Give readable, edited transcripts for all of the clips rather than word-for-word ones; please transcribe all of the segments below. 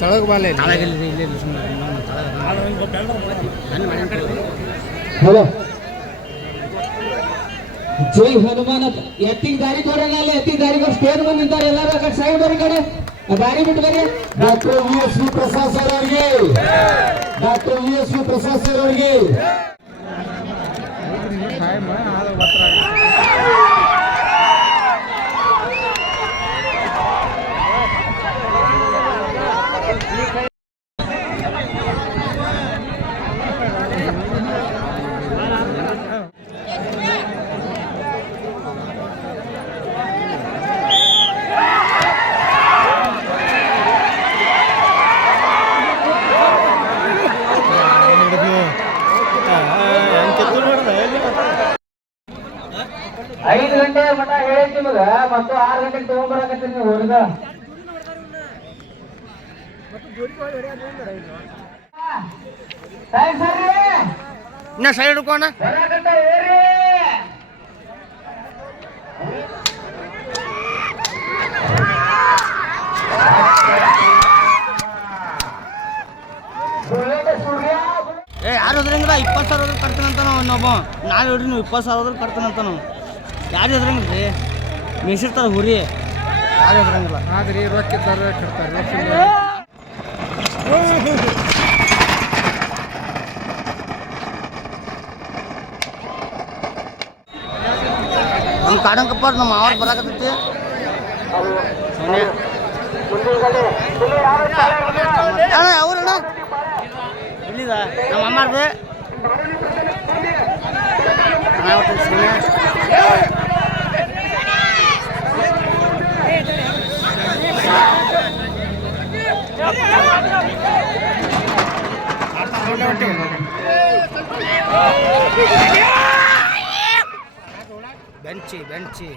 ತಳಗ ಬಾಲೆ ಹಲೋ ಜೈ ಹನುಮಾನ ಎತ್ತಿಗೆ ದಾರಿ ತೋರಲ್ಲ ಎತ್ತಿಗೆ ದಾರಿಗೆ ಸ್ಟೇಜ್ ಬಂದು ನಿಂತಾರೆ ಎಲ್ಲರೂ ಆ ಕಡೆ ಸೈಡ್ ಬರೀ ಕಡೆ ದಾರಿ ಬಿಟ್ಟು ಬರೀ ಡಾಕ್ಟರ್ ವಿ.ಎಸ್.ವಿ. ಪ್ರಸಾದ್ ಸರ್ ಅವರಿಗೆ ಪ್ರಸಾದ್ ಸರ್ ಅವರಿಗೆ ಐದು ಗಂಟೆ ಮಠ ಹೇಳಿ ನಿಮಗ ಮತ್ತು 6 ಗಂಟೆಗೆ ತಗೊಂಡ್ಬರಕತ್ತೀರಿ ನೀವು ಹುಡುಗ ಇನ್ನ ಸೈಡ್ ಹಿಡ್ಕೋಣ ಯಾರು ಹೋದ್ರಂಗಿಲ್ಲ 20,000 ಹೋದ್ರೆ ಕಟ್ತಾನಂತ ಇನ್ನೊಬ್ಬ ನಾಳೆ ನೋಡ್ರಿ ನೀವು 20,000 ಹೋದ್ರೆ ಕಟ್ತಾನಂತ ನಾವು ಯಾರು ಹೋದ್ರಂಗಿಲ್ಲ ರೀ ಮೆಸಿರ್ತಾರ ಹುರಿ ಯಾರು ಹೋದ್ರಂಗಿಲ್ಲ ಆದ್ರಿ ರೊಕ್ಕ ಇದ್ದಾರೆ ಕಟ್ತಾರೆ ನಮ್ಮ ಕಾಡಂಕಪ್ಪ ನಮ್ಮ ಅವ್ರು ಬರಾಕತ್ತೈತಿ ಅಣ್ಣ ಅವ್ರಣ್ಣ ಇಲ್ಲಿದ ನಮ್ಮ ಅಮ್ಮಾರ್ದು ಬೆಂಚಿ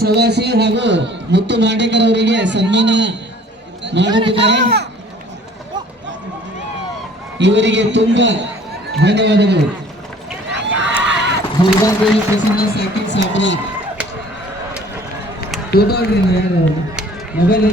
ಸವಾಸಿ ಹಾಗೂ ಮುತ್ತು ನಾಟಕರ್ ಅವರಿಗೆ ಸನ್ಮಾನ ಮಾಡುತ್ತಿದ್ದಾರೆ ಇವರಿಗೆ ತುಂಬಾ ಧನ್ಯವಾದಗಳು ದುರ್ಗಾದೇವಿ ಪ್ರಸನ್ನ ಸಾಕಿನ್ ಸಾಪಲ ಯಾರು ಮೊಬೈಲ್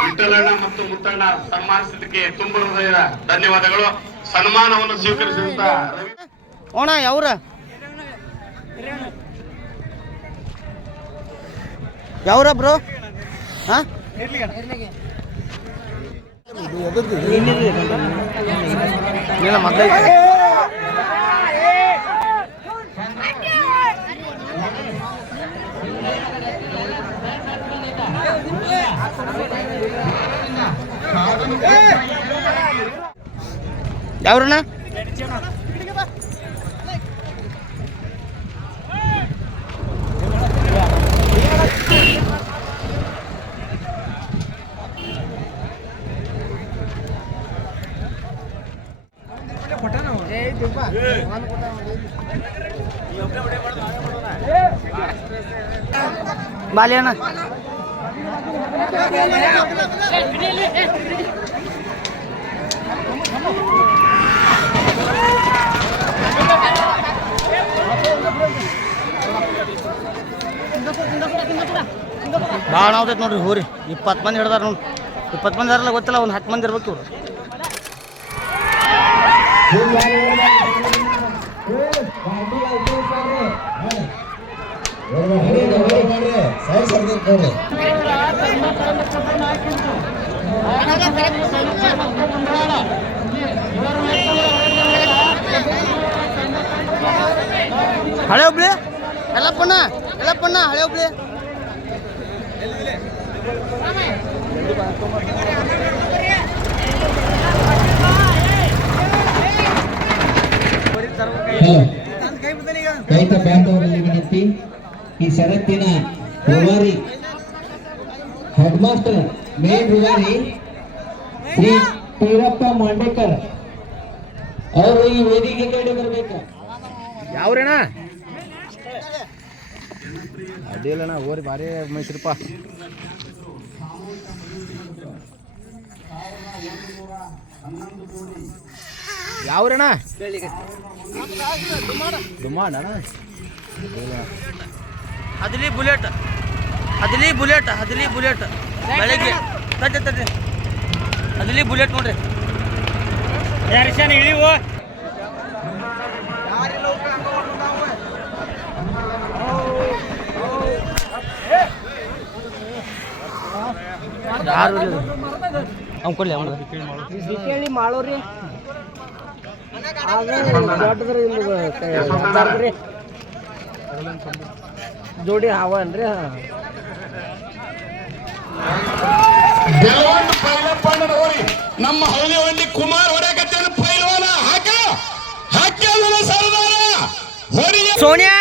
ವಿಠಲಣ್ಣ ಮತ್ತು ಮುತ್ತಣ್ಣ ಸನ್ಮಾನಿಸಿದ್ದಕ್ಕೆ ತುಂಬ ಹೃದಯದ ಧನ್ಯವಾದಗಳು. ಸನ್ಮಾನವನ್ನು ಸ್ವೀಕರಿಸಿದಂತ ಓಣ ಯಾವ್ರ ಯಾವ್ರ ಬ್ರೋ ಹಾ ಮೊದಲ ಯಾವ್ರಣ್ಣ ಬಾಲ್ಯಣ್ಣ ಭಾಳ ನಾವ್ದೈತೆ ನೋಡ್ರಿ ಹೋರಿ 20 ಮಂದಿ ಹಿಡ್ದಾರ ನೋಡಿ 20 ಮಂದಿ ಅರಲ್ಲ ಗೊತ್ತಿಲ್ಲ ಒಂದು 10 ಮಂದಿ ಇರ್ಬೇಕು ಇವ್ರು ಹಳೆ ಹುಬ್ಳಿ ಎಲ್ಲಪ್ಪಣ್ಣ ಹಳೆ ಹುಬ್ಳಿ ರೈತ ಬ್ಯಾಂಕ್ ಅವರಲ್ಲಿ ವಿನಂತಿ ಈ ಷರತ್ತಿನ ರೂವಾರಿ ಹೆಡ್ ಮಾಸ್ಟರ್ ಮೇನ್ ರೂವಾರಿ ಶ್ರೀ ತೀರಪ್ಪ ಮಾಂಡೇಕರ್ ಅವರು ಈ ವೇದಿಕೆ ಕಡೆ ಬರಬೇಕು. ಯಾವ್ರೇಣ ಅಡ್ಡಿಲ್ಲಣ್ಣ ಓರಿ ಭಾರಿ ಮೈಸ್ರಿಪ್ಪ ಯಾವ್ರೇಣ ದುಮಾಡಣ ಹದಲಿ ಬುಲೆಟ್ ಬೆಳಗ್ಗೆ ತಟ್ಟೆ ಹದಲಿ ಬುಲೆಟ್ ನೋಡ್ರಿ ಯಾರಿಶಾನ ಇಳಿವು ಯಾರು ಅವ್ನು ಕೊಡ್ಲಿ ಕೇಳಿ ಮಾಡೋರಿ ಜೋಡಿ ಹಾವನ್ರಿ ನಮ್ಮ ಹಳ್ಳಿ ಹೊಂಡಿ ಕುಮಾರ್ ಹೊರಕತ್ತೆ ಪೈಲ್ವಾನ ಹಾಕಿ ಸರ್ದಾರ ಸೋನಿಯಾ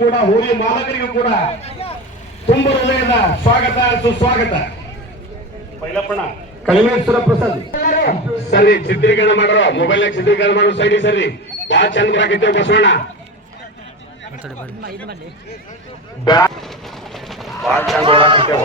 ಕೂಡ ಹೋರಿ ಮಾಲಕರಿಗೂ ಕೂಡ ತುಂಬ ಹೃದಯದ ಸ್ವಾಗತ ಸುಸ್ವಾಗತ. ಪೈಲಪ್ಪಣ್ಣ ಕಲಿಮೇಶ್ವರ ಪ್ರಸಾದ್ ಸರಿ ಚಿತ್ರೀಕರಣ ಮಾಡ್ರ ಮೊಬೈಲ್ ಚಿತ್ರೀಕರಣ ಮಾಡೋ ಸರಿ ಯಾವ ಚಂದ ಬರಾಕೈತೆ ಬಸವಣ್ಣ ಭಾಳ ಚಂದ ಓಡಾಕೈತೇವ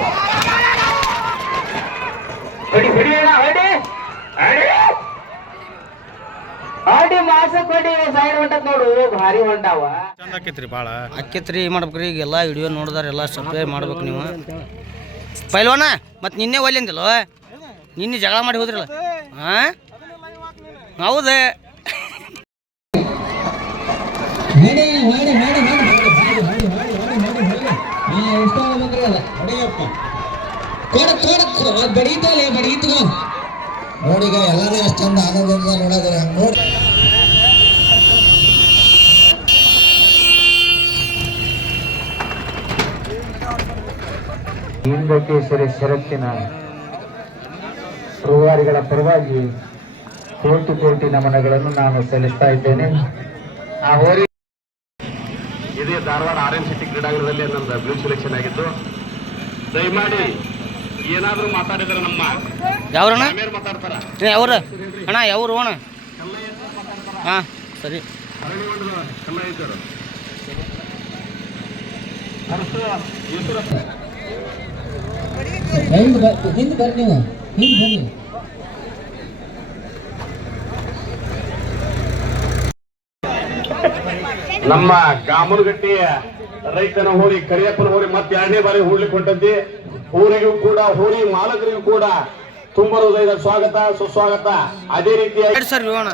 ಆಡಿ ಮಾಸ ಕೊಡಿ ಸೈಡ್ ಹೊಂಟದ್ ನೋಡು ಭಾರಿ ಹೊಂಟಾವ ಚಂದ ಆಕೈತ್ರಿ ಭಾಳ ಆಕೈತ್ರಿ ಮಾಡ್ಬೇಕ್ರಿ ಈಗ ಎಲ್ಲ ವಿಡಿಯೋ ನೋಡಿದಾರ ಎಲ್ಲ ಸಬ್ಸ್ಕ್ರೈಬ್ ಮಾಡ್ಬೇಕು ನೀವು ಪೈಲ್ವಾನ ಮತ್ತು ನಿನ್ನೆ ಒಲ್ಲೆ ಅಂದಿಲ್ಲ ನಿನ್ನೆ ಜಗಳ ಮಾಡಿ ಹೋದ್ರಲ್ಲ ಹಾಂ ಹೌದೇ ನೋಡಿಗ ಎಲ್ಲರೂ ಎಷ್ಟು ಚಂದ ಆನಂದದಿಂದ ನೋಡೋದ್ರೆ ಹಂಗೆ ನೋಡಿ ಹಿಂದಕೇಶ್ವರಿ ಷರತ್ತಿನ ರೂವಾರಿಗಳ ಪರವಾಗಿ ಕೋಟಿ ನಮನಗಳನ್ನು ನಾನು ಸಲ್ಲಿಸ್ತಾ ಇದ್ದೇನೆ. ಆ ಹೋರಿ ಇದೇ ಧಾರವಾಡ ಆರ್ಎಂ ಸಿಟಿ ಕ್ರೀಡಾಂಗಣದಲ್ಲಿ ನನ್ನ ಬ್ಲೂ ಸೆಲೆಕ್ಷನ್ ಆಗಿದ್ದು. ದಯಮಾಡಿ ಏನಾದರೂ ಮಾತಾಡಿದರೆ ನಮ್ಮ ಯಾವ್ರಣ್ಣ ಮಾತಾಡ್ತಾರ ಯಾವ್ರ ಅಣ್ಣ ಯಾವ್ರು ಅಣ್ಣ ಹಾಂ ಸರಿ ಹಿಂದೆ ಬರ್ರಿ ನೀವು ಹಿಂದೆ ಬನ್ನಿ. ನಮ್ಮ ಗಾಮನಗಟ್ಟಿಯ ರೈತನ ಹೋರಿ ಕರಿಯಪ್ಪನ ಹೋರಿ ಮತ್ತೆ 2ನೇ ಬಾರಿ ಹೂಡ್ಲಿಕ್ಕೆ ಹೊಂಟದ್ದಿ. ಊರಿಗೂ ಕೂಡ ಹೋರಿ ಮಾಲಕರಿಗೂ ಕೂಡ ತುಂಬ ಹೃದಯದ ಸ್ವಾಗತ ಸುಸ್ವಾಗತ. ಅದೇ ರೀತಿಯಾಗಿ ಸರ್ ಅಣ್ಣ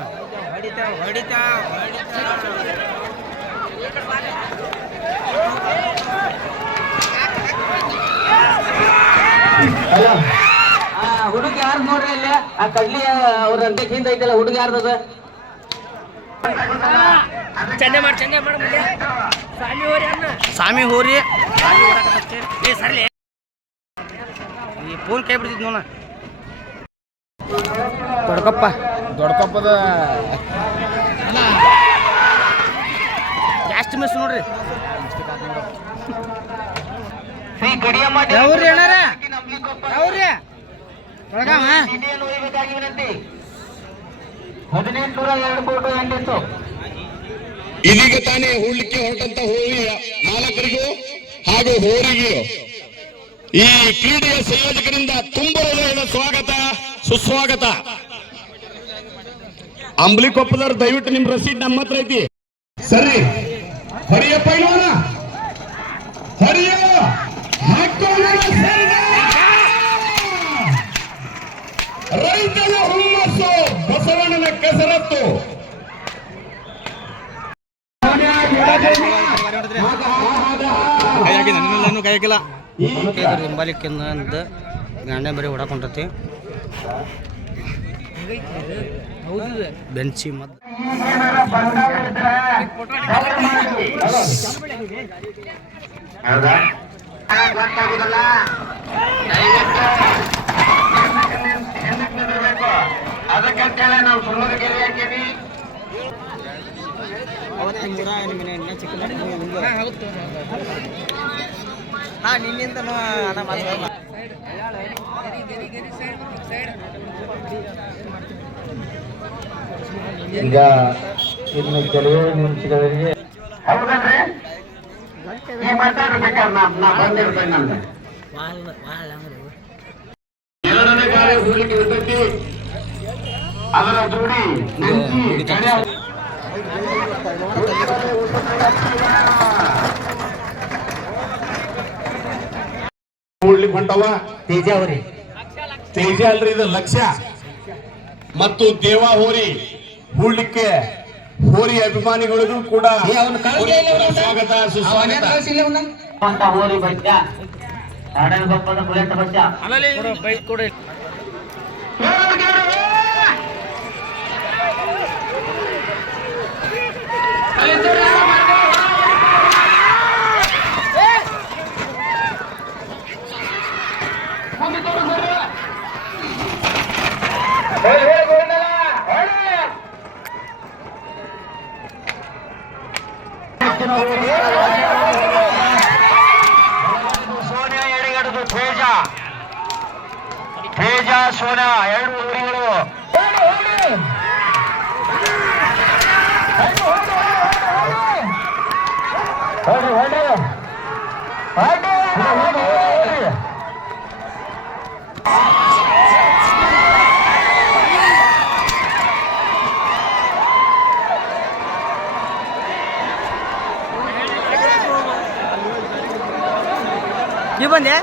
ಹುಡುಗ ಯಾರು ನೋಡ್ರಿ ಇಲ್ಲಿ ಆ ಕಡ್ಲಿ ಅವ್ರ ಅಂತ ಹಿಂದ ಐತಲ್ಲ ಹುಡುಗ ಯಾರ್ದದ ಸಾಮಿ ಹೋರಿ ಸರ್ಲಿ ಈ ಫೋನ್ ಕೈ ಬಿಡ್ತಿದ್ ನೋಡ ದೊಡ್ಡಕಪ್ಪದ ಜಾಸ್ತಿ ಮಿಸ್ ನೋಡ್ರಿ ಯಾವ್ರಿ ಅಣ್ಣಾರ ಯಾವ್ರಿ ಬೆಳಗಾವ 1802 ಫೋಟೋ ಎಂಟಿತ್ತು. ಇದೀಗ ತಾನೇ ಹೂಡ್ಲಿಕ್ಕೆ ಹೊರಟಂತ ಹೋರಿ ಮಾಲಕರಿಗೂ ಹಾಗೂ ಹೋರಿಗೂ ಈ ಕ್ರೀಡೆಯ ಸಂಯೋಜಕರಿಂದ ತುಂಬ ಹೃದಯದ ಸ್ವಾಗತ ಸುಸ್ವಾಗತ. ಅಂಬ್ಲಿಕೊಪ್ಪದವ್ರು ದಯವಿಟ್ಟು ನಿಮ್ ರಸೀದ್ ನಮ್ಮ ಹತ್ರ ಐತಿ. ಸರಿ ಹರಿಯ ಪೈಲ್ವಾನ ಹರಿಯ ರೈತನ ಹುಮ್ಮಸ್ಸು ಬಸವಣ್ಣನ ಕೆಸರತ್ತು. ಕೈ ಹಾಕಿದ ನನ್ನೂ ಕೈ ಹಾಕಿಲ್ಲ ಹಿಂಬಾಲಿಕ್ಕಿಂದ ಅಂತ ಗಾಂಡೆ ಬರೀ ಹೊಡಕೊಂಡತಿ ಬೆಂಚಿ ಮದ್ದು ಗೊತ್ತಾಗುದಲ್ಲ ಅದಕ್ಕಂತೇಳಿ ನಾವು ಸುಮ್ಮನೆ ಗೆರೆ ಹಾಕೀವಿ. ನಿನ್ನಿಂದ ಈಗ ಇನ್ನು ಕೆಲವೇ ನಿಮಿಷಗಳಿಗೆ ಹೌದಲ್ರಿ ಈ ಮಾತಾಡ್ಬೇಕಾದ್ರೆ ನಾ ಬಂದಿರ್ತೇನೆ ನಮ್ಗೆ ಎರಡನೇ ಗಾಳಿ ಹೋಗ್ಲಿಕ್ಕೆ ಇರ್ತೈತಿ. ಅದರ ಜೋಡಿ ಕೂಡ್ಲಿಕ್ಕೆ ಹೊಂಟವ ತೇಜ ಅವ್ರಿ ತೇಜ ಅಲ್ರಿ ಇದು ಲಕ್ಷ್ಯ ಮತ್ತು ದೇವ ಹೋರಿ ಹೂಡ್ಲಿಕ್ಕೆ ಹೋರಿ ಅಭಿಮಾನಿಗಳಿಗೂ ಕೂಡ ಸ್ವಾಗತ ಸುಸ್ವಾಗತ. ಅಂತ ಹೋರಿ ಬಚ್ಚ ಸಾಡನ ಗೊಪ್ಪದ ಬುಲೆಟ್ ಬಚ್ಚ ಬೈಕ್ ಕೊಡಿ ಸೋನಿಯಾ ಎಡೆಗಡದು ತೇಜ ಸೋನಿಯಾ ಎರಡು ಊರಿಗಳು ನೀವು ಬಂದೆ